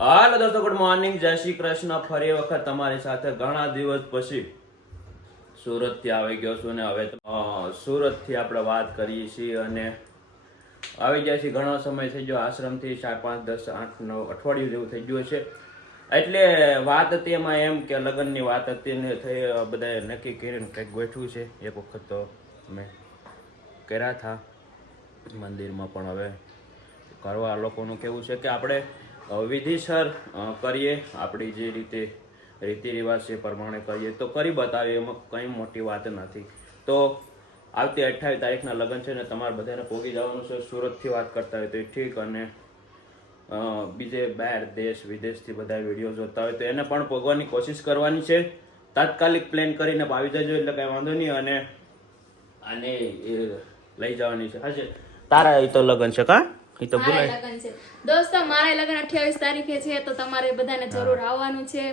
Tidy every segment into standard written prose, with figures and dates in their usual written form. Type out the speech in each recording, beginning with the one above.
હાલો દોસ્તો, good morning, જય શ્રી કૃષ્ણ. ફરી વખત તમારી સાથે ઘણા દિવસ પછી સુરતથી આવી ગયો છું ને હવે સુરતથી આપણે વાત કરીએ છીએ અને આવી જાય છે. ઘણો સમય થઈ ગયો આશ્રમથી, 4, 5, 10, 8, 9 અઠવાડિયું જેવું થઈ ગયું છે. એટલે વાત હતી એમાં એમ કે લગ્નની વાત હતી ને થઈ બધાએ નક્કી કરીને કંઈક ગોઠવું છે. એક વખત તો મેં કર્યા હતા મંદિરમાં, પણ હવે કરવા લોકોનું કેવું છે કે આપણે વિધિસર કરીએ, આપણી જે રીતે રીતિ રિવાજ છે પ્રમાણે કરીએ તો કરી બતાવીએ, એમાં કંઈ મોટી વાત નથી. તો આવતી 28 તારીખના લગ્ન છે ને તમારે બધાને પહોંચી જવાનું છે. સુરતથી વાત કરતા હોય તો ઠીક, અને બીજે બહાર દેશ વિદેશથી બધા વિડીયો જોતા હોય તો એને પણ પહોંચવાની કોશિશ કરવાની છે. તાત્કાલિક પ્લાન કરીને આવી જજો એટલે કાંઈ વાંધો નહીં. અને આને લઈ જવાની છે. હા, તારા એ તો લગ્ન છે કા? એ તો ભૂલાય. લગન છે દોસ્તો, મારા લગન 28 તારીખે છે, તો તમારે બધાને જરૂર આવવાનું છે.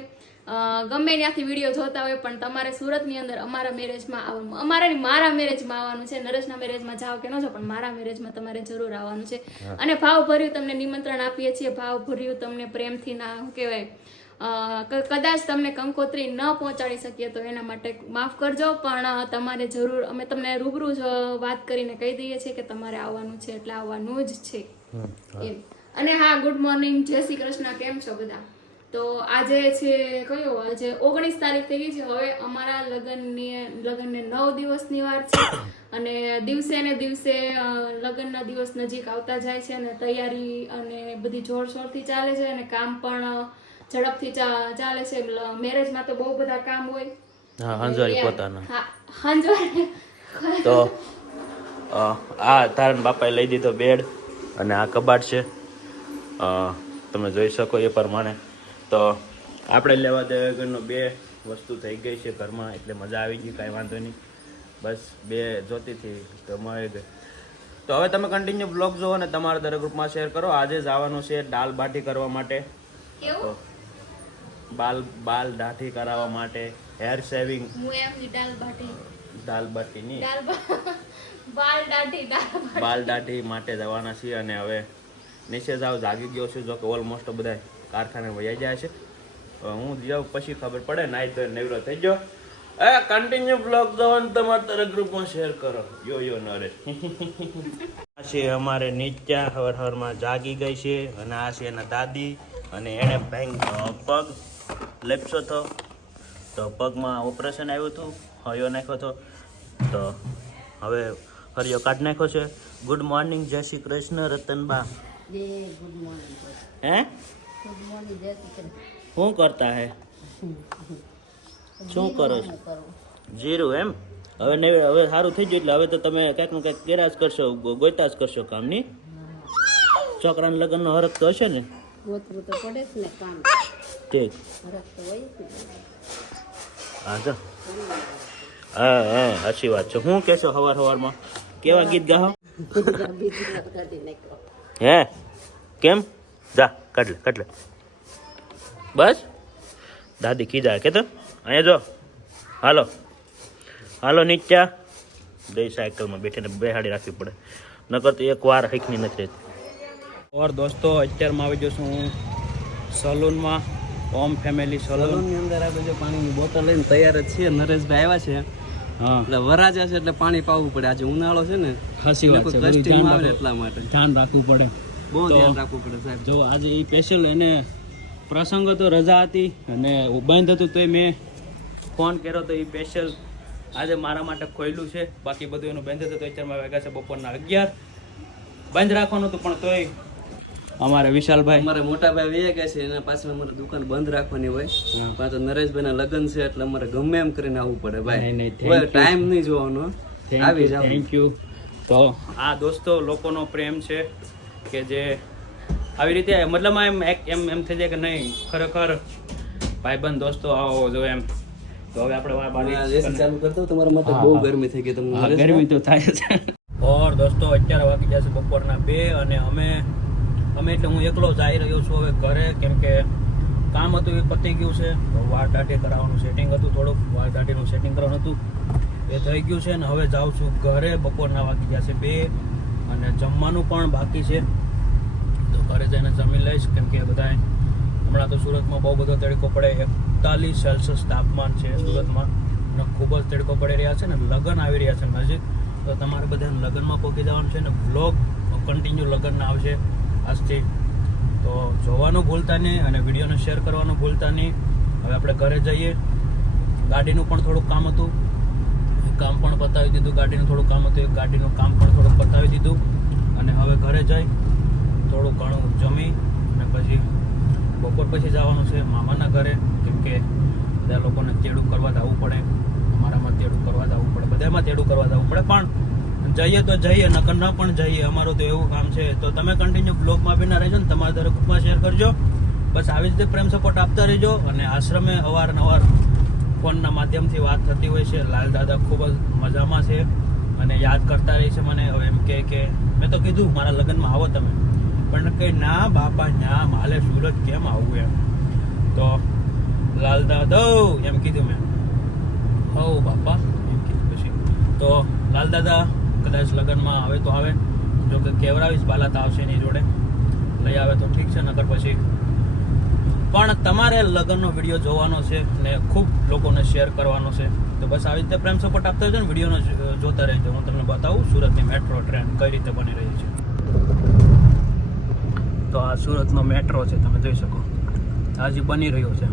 ગમે ત્યાંથી વિડીયો જોતા હોય પણ તમારે સુરતની અંદર અમારા મેરેજમાં આવવાનું, મારા મેરેજમાં આવવાનું છે. નરેશના મેરેજમાં જાઓ કે ન જાઓ પણ મારા મેરેજમાં તમારે જરૂર આવવાનું છે. અને ભાવભર્યું તમને નિમંત્રણ આપીએ છીએ, ભાવભર્યું તમને પ્રેમથી ના શું કહેવાય, કદાચ તમને કંકોત્રી ન પહોંચાડી શકીએ તો એના માટે માફ કરજો, પણ તમારે જરૂર અમે તમને રૂબરૂ જ વાત કરીને કહી દઈએ છીએ કે તમારે આવવાનું છે એટલે આવવાનું જ છે એમ. અને હા, ગુડ મોર્નિંગ, જય શ્રી કૃષ્ણ. કેમ છો બધા? તો આજે છે કયો, આજે 19 તારીખ થઈ ગઈ છે. હવે અમારા લગ્નને 9 દિવસની વાર છે અને દિવસે ને દિવસે લગ્નના દિવસ નજીક આવતા જાય છે અને તૈયારી અને બધી જોરશોરથી ચાલે છે અને કામ પણ ઝડપથી ચાલે છે. મેરેજમાં તો બહુ બધા કામ હોય. હા, હંજવારી પોતાના. હા, હંજવારી. તો આ તારણ બાપાએ લઈ દીધો બેડ અને આ કબાટ છે, તમે જોઈ શકો એ પ્રમાણે. તો આપણે લેવા દેવા વગરનો 2 વસ્તુ થઈ ગઈ છે ઘરમાં, એટલે મજા આવી ગઈ, કાંઈ વાંધો નહીં. બસ 2 જોતી હતી તો મળી ગઈ. તો હવે તમે કન્ટિન્યુ બ્લોગ જુઓ અને તમારા દરેક ગ્રુપમાં શેર કરો. આજે જવાનું છે દાલ બાટી કરવા માટે. કેવું? બાલ દાઢી કરાવવા માટે, હેર સેવિંગ. દાલ બાટી ની બાલ દાઢી માટે જવાના છીએ. અને હવે નીચે જાવ, જાગી ગયો છું, જો કે ઓલમોસ્ટ બધા કારખાને વયા જાય છે. હું જાઉં પછી ખબર પડે. નાઈ તો નેવરો થઈ ગયો. કન્ટિન્યુ બ્લોગ જોવાનું તમારા તરફ ગ્રુપમાં શેર કરો. યો નરેશ આ છે અમારે નીચા હવારમાં જાગી ગઈ છે અને આ છે એના દાદી. અને એને પગ લેપસો હતો તો પગમાં ઓપરેશન આવ્યું હતું, હરિયો નાખ્યો હતો, તો હવે હરિયો કાઢી નાખ્યો છે. ગુડ મોર્નિંગ, જય શ્રી કૃષ્ણ રતનબા. હે શું કરતા હે? શું કરો છો? જીરું એમ? હવે સારું થઈ ગયું એટલે હવે તો તમે કંઈક નું કંઈક કર્યા જ કરશો, ગોતા જ કરશો કામ ની. છોકરાના લગ્નનો હરખ તો હશે ને? ઠીક. હા જો, હા સાચી વાત છે. શું કહેશો સવારમાં કેવા ગીત ગાઓ? હે કેમ? જા કાઢ લે. બસ દાદી કીધા કે તો અહીંયા જો. હાલો નીચા. બે સાયકલમાં બેઠીને બેહાડી રાખવી પડે, નકર તો એક વાર હઈકની નથી રહેતી. ઓર દોસ્તો, અત્યારમાં આવી જશું હું સલૂનમાં, ઓમ ફેમિલી સલૂનની અંદર. આપણે જો પાણીની બોટલ લઈને તૈયાર જ છીએ. નરેશભાઈ આવ્યા છે, હા, એટલે વરાજા છે એટલે પાણી પાવું પડે. આજે ઉનાળો છે ને, હાસી વાત છે, કસ્ટિંગ આવે એટલા માટે ધ્યાન રાખવું પડે, બહુ ધ્યાન રાખવું પડે સાહેબ. જો આજે એ સ્પેશિયલ એને પ્રસંગ હતો, રજા હતી અને બંધ હતું તોય મેં ફોન કર્યો તો એ સ્પેશિયલ આજે મારા માટે ખોલ્યું છે. બાકી બધું એનું બંધ હતું તો અત્યારમાં વાગ્યા છે બપોરના 11. બંધ રાખવાનું હતું પણ તોય અમારે વિશાલભાઈ, અમારે મોટા ભાઈ વહી ગયા છે, એના પાછળ અમારે દુકાન બંધ રાખવાની હોય. પાછળ નરેશભાઈ ના લગ્ન છે એટલે અમારે ગમે એમ કરીને આવવું પડે ભાઈ, ટાઈમ નહીં જોવાનો. આવી જાવ. Thank you. તો આ દોસ્તો લોકોનો પ્રેમ છે કે જે આવી રીતે મતલબ એમ થઈ જાય કે નહીં ખરેખર ભાઈબંધ દોસ્તો આવો જો એમ. તો હવે આપણે ચાલુ કરતો તમારા માટે બહુ ગરમી થઈ ગઈ. તમને ગરમી તો થાય છે. ઓર દોસ્તો, અત્યારે વાગી જશે બપોરના 2 અને અમે એટલે હું એકલો જઈ રહ્યો છું હવે ઘરે, કેમ કે કામ હતું એ પતી ગયું છે. વાળ દાઢી કરાવવાનું સેટિંગ હતું, થોડુંક વાળ દાઢીનું સેટિંગ કરવાનું હતું, એ થઈ ગયું છે. ને હવે જાઉં છું ઘરે. બપોરના વાગી જશે 2 અને જમવાનું પણ બાકી છે, તો ઘરે જઈને જમી લઈશ, કેમ કે બધા હમણાં તો સુરતમાં બહુ બધો તડકો પડે, 41 સેલ્સિયસ તાપમાન છે સુરતમાં અને ખૂબ જ તડકો પડી રહ્યા છે ને લગ્ન આવી રહ્યા છે નજીક, તો તમારે બધાને લગ્નમાં પહોંચી જવાનું છે ને વ્લોગ કન્ટિન્યુ લગ્નના આવશે આજથી, તો જોવાનું ભૂલતા નહીં અને વિડીયોને શેર કરવાનું ભૂલતા નહીં. હવે આપણે ઘરે જઈએ, ગાડીનું પણ થોડુંક કામ હતું, કામ પણ પતાવી દીધું, ગાડીનું થોડું કામ હતું, ગાડીનું કામ પણ થોડુંક પતાવી દીધું અને હવે ઘરે જઈ થોડું ઘણું જમી અને પછી બપોર પછી જવાનું છે મામાના ઘરે, કેમ કે બધા લોકોને તેડું કરવા જવું પડે, અમારામાં તેડું કરવા જવું પડે, બધામાં તેડું કરવા જવું પડે, પણ જઈએ તો જઈએ, નકર ન પણ જઈએ, અમારું તો એવું કામ છે. તો તમે કન્ટિન્યુ બ્લોગમાં બી ના રહેજો ને તમારા દરેક ગ્રુપમાં શેર કરજો, બસ આવી રીતે પ્રેમ સપોર્ટ આપતા રહેજો. અને આશ્રમે અવારનવાર ફોનના માધ્યમથી વાત થતી હોય છે, લાલ દાદા ખૂબ જ મજામાં છે અને યાદ કરતા રહે છે મને. હવે એમ કે મેં તો કીધું મારા લગ્નમાં આવો તમે, પણ કે ના બાપા ના, માલે સુરત કેમ આવવું એમ, તો લાલ દાદા એમ કીધું મેં, હો બાપા એમ કીધું. પછી તો લાલ દાદા કદાચ લગ્નમાં આવે તો આવે, જો કે કેવરાવીશ બાલા તો આવશે એની જોડે, લઈ આવે તો ઠીક છે, નકર પછી પણ તમારે લગ્નનો વિડીયો જોવાનો છે ને ખૂબ લોકોને શેર કરવાનો છે. તો બસ આવી રીતે પ્રેમ સપોર્ટ આપતા રહેજો ને વિડીયોનો જોતા રહેજો. હું તમને બતાવું સુરતની મેટ્રો ટ્રેન કઈ રીતે બની રહી છે. તો આ સુરતનો મેટ્રો છે, તમે જોઈ શકો હજી બની રહ્યો છે.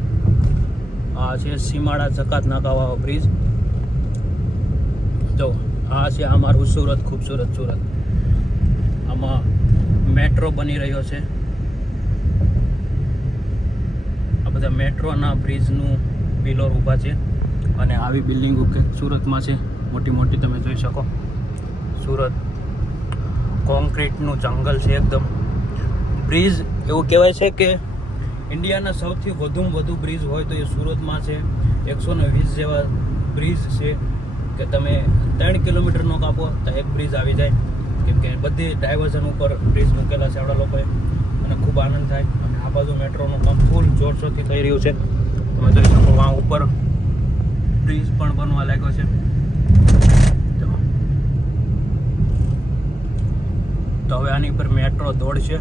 આ છે સીમાડા જકાત નાકાવાળો બ્રિજ, જો આ છે અમારું સુરત, ખૂબસૂરત સુરત. આમાં મેટ્રો બની રહ્યો છે. આ બધા મેટ્રોના બ્રિજનું પિલર ઊભા છે અને આવી બિલ્ડિંગો કે સુરતમાં છે મોટી મોટી, તમે જોઈ શકો. સુરત કોન્ક્રીટનું જંગલ છે એકદમ. બ્રિજ એવું કહેવાય છે કે ઇન્ડિયાના સૌથી વધુમાં વધુ બ્રિજ હોય તો એ સુરતમાં છે. 120 જેવા બ્રિજ છે કે તમે 3 કિલોમીટરનો કાપો તો એક બ્રિજ આવી જાય, કેમ કે બધી ડાયવર્ઝન ઉપર બ્રિજ મૂકેલા છે આપણા લોકોએ અને ખૂબ આનંદ થાય. અને આ બાજુ મેટ્રોનું કામ ફૂલ જોરશોરથી થઈ રહ્યું છે, તમે જોઈ શકો. આ ઉપર બ્રિજ પણ બનવા લાગ્યો છે. તો હવે આની પર મેટ્રો દોડશે.